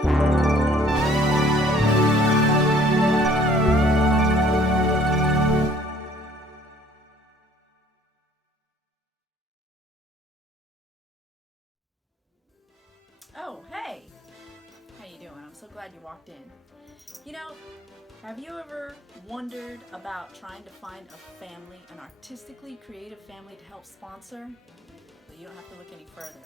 Oh, hey! How you doing? I'm so glad you walked in. You know, have you ever wondered about trying to find a family, an artistically creative family to help sponsor? Well, you don't have to look any further.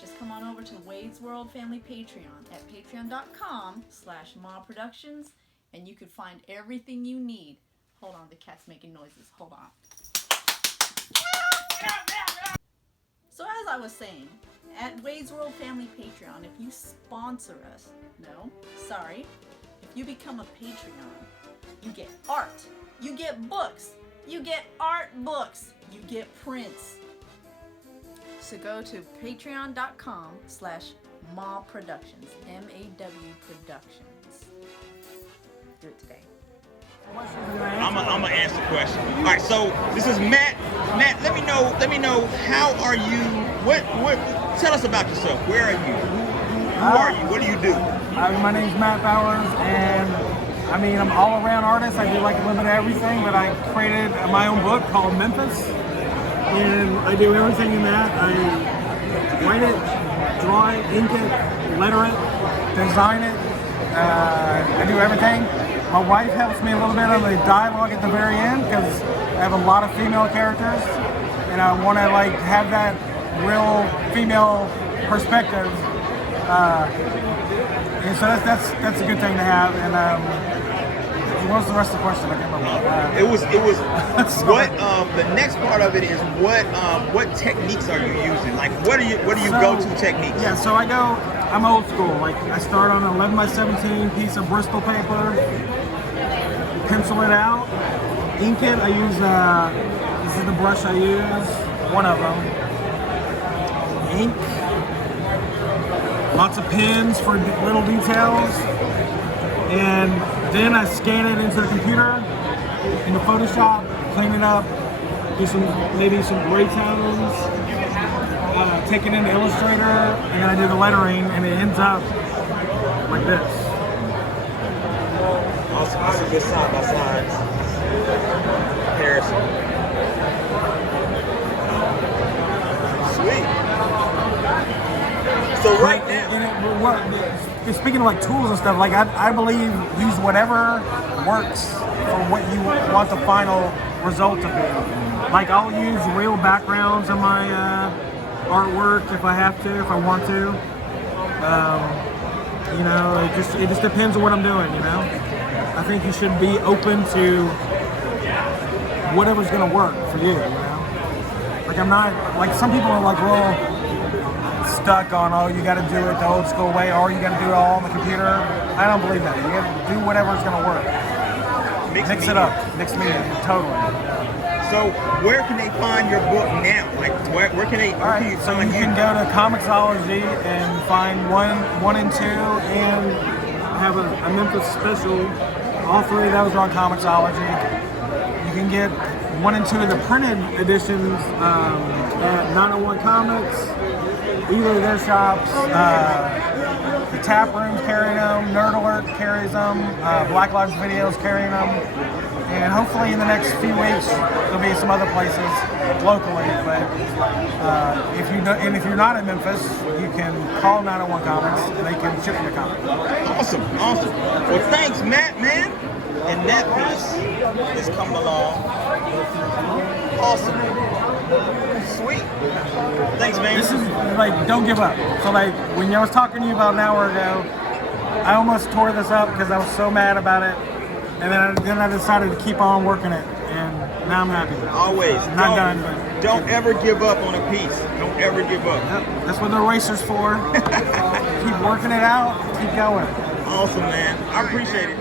Just come on over to Wade's World Family Patreon at patreon.com/mobproductions and you can find everything you need. Hold on, the cat's making noises. Hold on. So as I was saying, at Wade's World Family Patreon, if you sponsor us, no, sorry, if you become a Patreon, you get art, you get books, you get art books, you get prints. So go to patreon.com/mawproductions, M-A-W Productions. Do it today. I'm gonna answer the question. All right, so this is Matt. Matt, let me know. How are you? What? Tell us about yourself. Where are you? Who are you? What do you do? My name's Matt Bowers, and I mean I'm all around artist. I do like a little bit of everything, but I created my own book called Memphis, and I do everything in that. I write it, draw it, ink it, letter it, design it. I do everything. My wife helps me a little bit on the dialogue at the very end because I have a lot of female characters, and I want to like have that real female perspective. And so that's a good thing to have. And what was the rest of the question? I can't remember. It was what the next part of it is what techniques are you using? Like what are your go-to techniques? Yeah, so I'm old school. Like I start on an 11x17 piece of Bristol paper, pencil it out, ink it. I use this is the brush I use, one of them. Ink, lots of pens for little details, and then I scan it into the computer, into Photoshop, clean it up, do maybe some gray tones, take it into Illustrator, and then I do the lettering, and it ends up like this. Also good side by side comparison. Sweet. So right now, speaking of like tools and stuff, like I believe use whatever works for what you want the final result to be. Like I'll use real backgrounds on my artwork if I have to, if I want to. You know, it just depends on what I'm doing. You know, I think you should be open to whatever's gonna work for you. You know, like I'm not like some people are like, well, stuck on, oh, you got to do it the old school way, or you got to do it all on the computer. I don't believe that. You have to do whatever's going to work. Mix it up. Mixed media, totally. So where can they find your book now? Like where can they? All right, so you can go to Comixology and find one and two, and have a Memphis special. All three of those are on Comixology. You can get 1 and 2 of the printed editions at 901 Comics. Either of their shops, the Tap Room's carrying them, Nerd Alert carries them, Black Lives Video's carrying them, and hopefully in the next few weeks there'll be some other places locally. But if you're not in Memphis, you can call 901 Comics and they can ship you the comic. Awesome. Well, thanks, Matt, man. And that piece is coming along. Awesome. Sweet. Thanks, man. This is like, don't give up. So like, when I was talking to you about an hour ago, I almost tore this up because I was so mad about it. And then I decided to keep on working it. And now I'm happy. Always. Not done, but don't ever give up on a piece. Don't ever give up. Yep. That's what the eraser's for. Keep working it out. Keep going. Awesome, man. I appreciate it.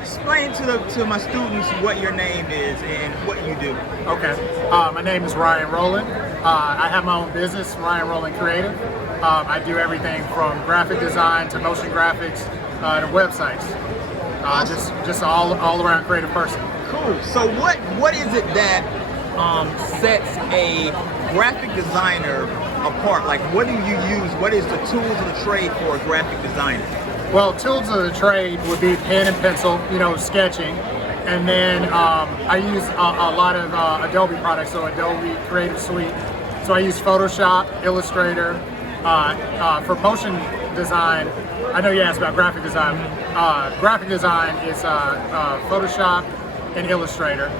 Explain to my students what your name is and what you do. Okay. My name is Ryan Rowland. I have my own business, Ryan Rowland Creative. I do everything from graphic design to motion graphics to websites. Just all around creative person. Cool. So what is it that sets a graphic designer apart? Like, what do you use? What is the tools of the trade for a graphic designer? Well, tools of the trade would be pen and pencil, sketching. And then I use a lot of Adobe products, so Adobe Creative Suite. So I use Photoshop, Illustrator. For motion design, I know you asked about graphic design. Graphic design is Photoshop and Illustrator.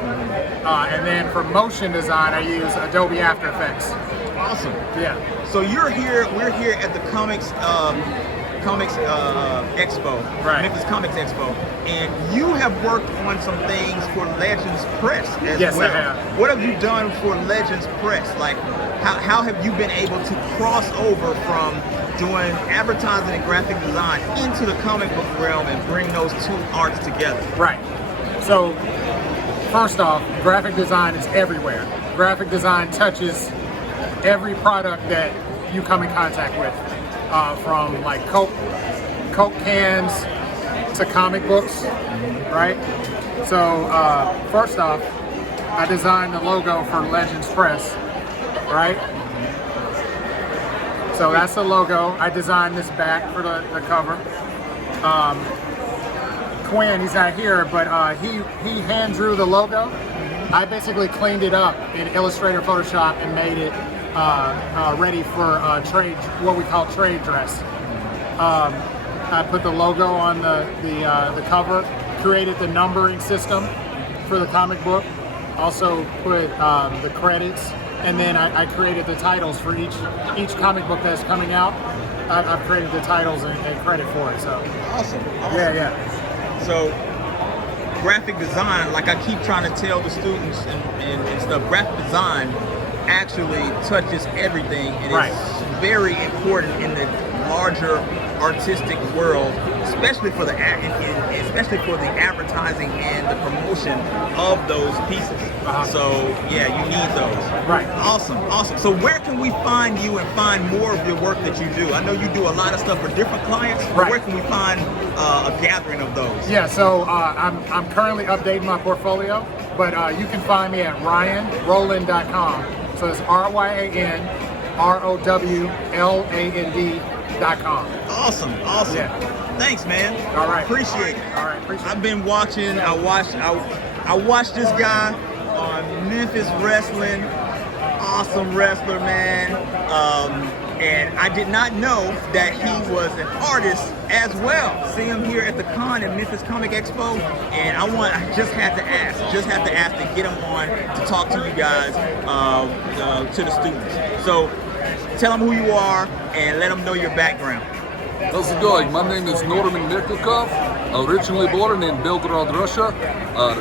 And then for motion design, I use Adobe After Effects. Awesome. Yeah. So we're here at the Comics Expo, Right. Memphis Comics Expo, and you have worked on some things for Legends Press as Yes, well. I have. What have you done for Legends Press? Like, how have you been able to cross over from doing advertising and graphic design into the comic book realm and bring those two arts together? Right. So, first off, graphic design is everywhere. Graphic design touches every product that you come in contact with, from like Coke cans to comic books, right? So, first off, I designed the logo for Legends Press, right? So that's the logo. I designed this back for the cover. Quinn, he's not here, but he hand drew the logo. I basically cleaned it up in Illustrator, Photoshop, and made it ready for trade, what we call trade dress. I put the logo on the cover, created the numbering system for the comic book, also put the credits, and then I created the titles for each comic book that's coming out. I've created the titles and credit for it. So Awesome. yeah. So, graphic design, like I keep trying to tell the students and stuff, graphic design actually touches everything, and Right. it's very important in the larger artistic world, especially for the advertising and the promotion of those pieces. So yeah, you need those. Right. Awesome. So where can we find you and find more of your work that you do? I know you do a lot of stuff for different clients. But Right. where can we find a gathering of those? Yeah, so I'm currently updating my portfolio, but you can find me at ryanrowland.com. So it's RyanRowland.com. Awesome. Yeah. Thanks, man. All right. Appreciate it. All right, appreciate it. I've been watching. I watched this guy on Memphis Wrestling. Awesome wrestler, man. And I did not know that he was an artist as well. See him here at the con at Memphis Comic Expo, and I just had to ask to get him on to talk to you guys, to the students. So tell them who you are and let them know your background. How's it going? My name is Norman Miklikov, originally born in Belgrade, Russia,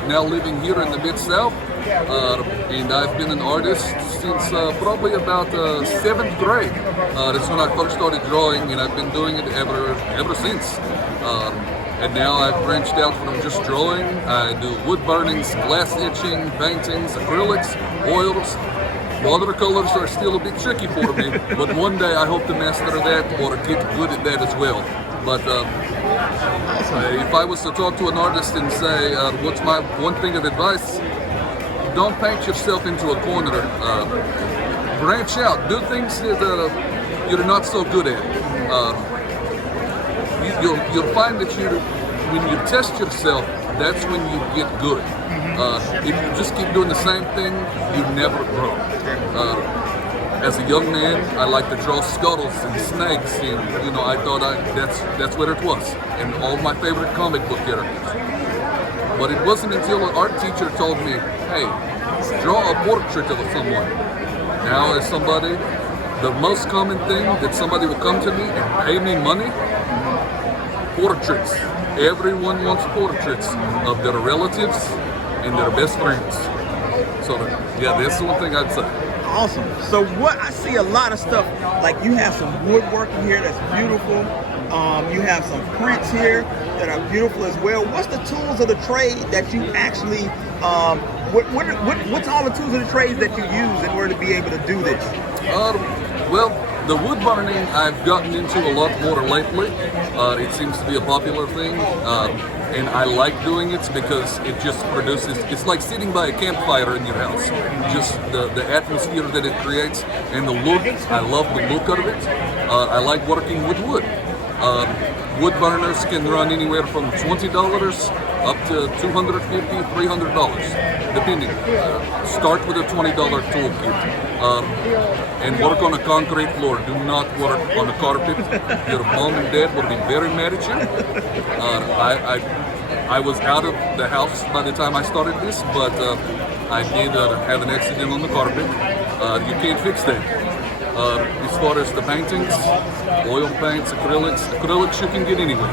now living here in the Mid-South, and I've been an artist since probably about 7th grade. That's when I first started drawing, and I've been doing it ever since. And now I've branched out from just drawing. I do wood burnings, glass etching, paintings, acrylics, oils. Watercolors are still a bit tricky for me, but one day I hope to master that or get good at that as well. But if I was to talk to an artist and say, what's my one thing of advice? Don't paint yourself into a corner. Branch out. Do things that you're not so good at. You'll find that when you test yourself, that's when you get good. If you just keep doing the same thing, you never grow. As a young man, I like to draw scuttles and snakes, and I thought that's what it was, and all my favorite comic book characters. But it wasn't until an art teacher told me, hey, draw a portrait of someone. Now as somebody, the most common thing that somebody will come to me and pay me money, portraits. Everyone wants portraits of their relatives and their best friends. So yeah, that's the one thing I'd say. Awesome. So what I see a lot of stuff, like you have some woodworking here that's beautiful. You have some prints here that are beautiful as well. What's the tools of the trade that you actually, what's all the tools of the trade that you use in order to be able to do this? Well, the wood burning I've gotten into a lot more lately. It seems to be a popular thing, and I like doing it because it just produces. It's like sitting by a campfire in your house. Just the atmosphere that it creates and the look. I love the look of it. I like working with wood. Wood burners can run anywhere from $20 up to $250, $300, depending. Start with a $20 toolkit. And work on a concrete floor. Do not work on a carpet. Your mom and dad will be very mad at you. I was out of the house by the time I started this, but I did have an accident on the carpet. You can't fix that. As far as the paintings, oil paints, acrylics you can get anywhere.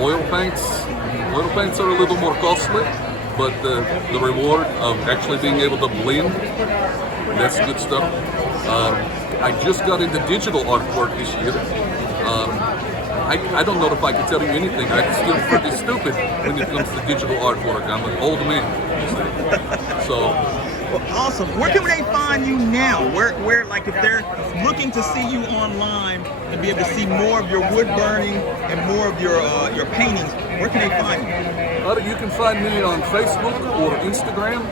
Oil paints are a little more costly, but the reward of actually being able to blend, that's good stuff. I just got into digital artwork this year. I don't know if I can tell you anything. I'm still pretty stupid when it comes to digital artwork. I'm an old man. So. Well, awesome. Where can they find you now? Where, like, if they're looking to see you online and be able to see more of your wood burning and more of your paintings, where can they find you? You can find me on Facebook or Instagram,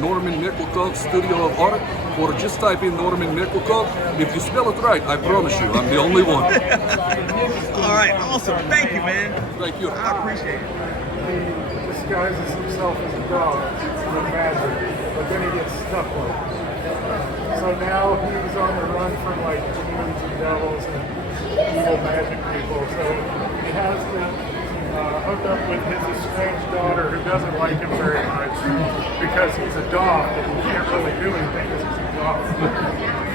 Norman Mikkelkov Studio of Art, or just type in Norman Mikkelkov. If you spell it right, I promise you, I'm the only one. All right, awesome. Thank you, man. Thank you. I appreciate it. He disguises himself as a dog with magic, but then he gets stuck with it. So now he's on the run from like demons and devils and evil magic people. So he has to hook up with his estranged daughter who doesn't like him very much because he's a dog and he can't really do anything because he's a dog.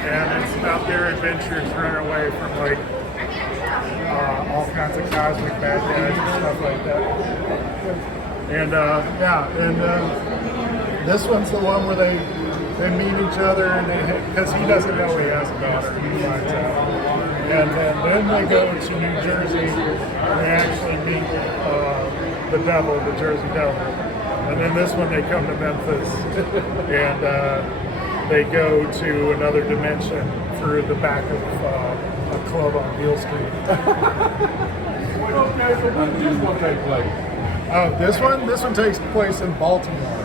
And it's about their adventures running away from like all kinds of cosmic bad guys and stuff like that. And this one's the one where they meet each other and because he doesn't know he has a daughter, he finds out. And then they go to New Jersey and they actually meet the devil, the Jersey Devil. And then this one they come to Memphis and they go to another dimension through the back of a club on Beale Street. Okay, so when does this one take place? This one takes place in Baltimore.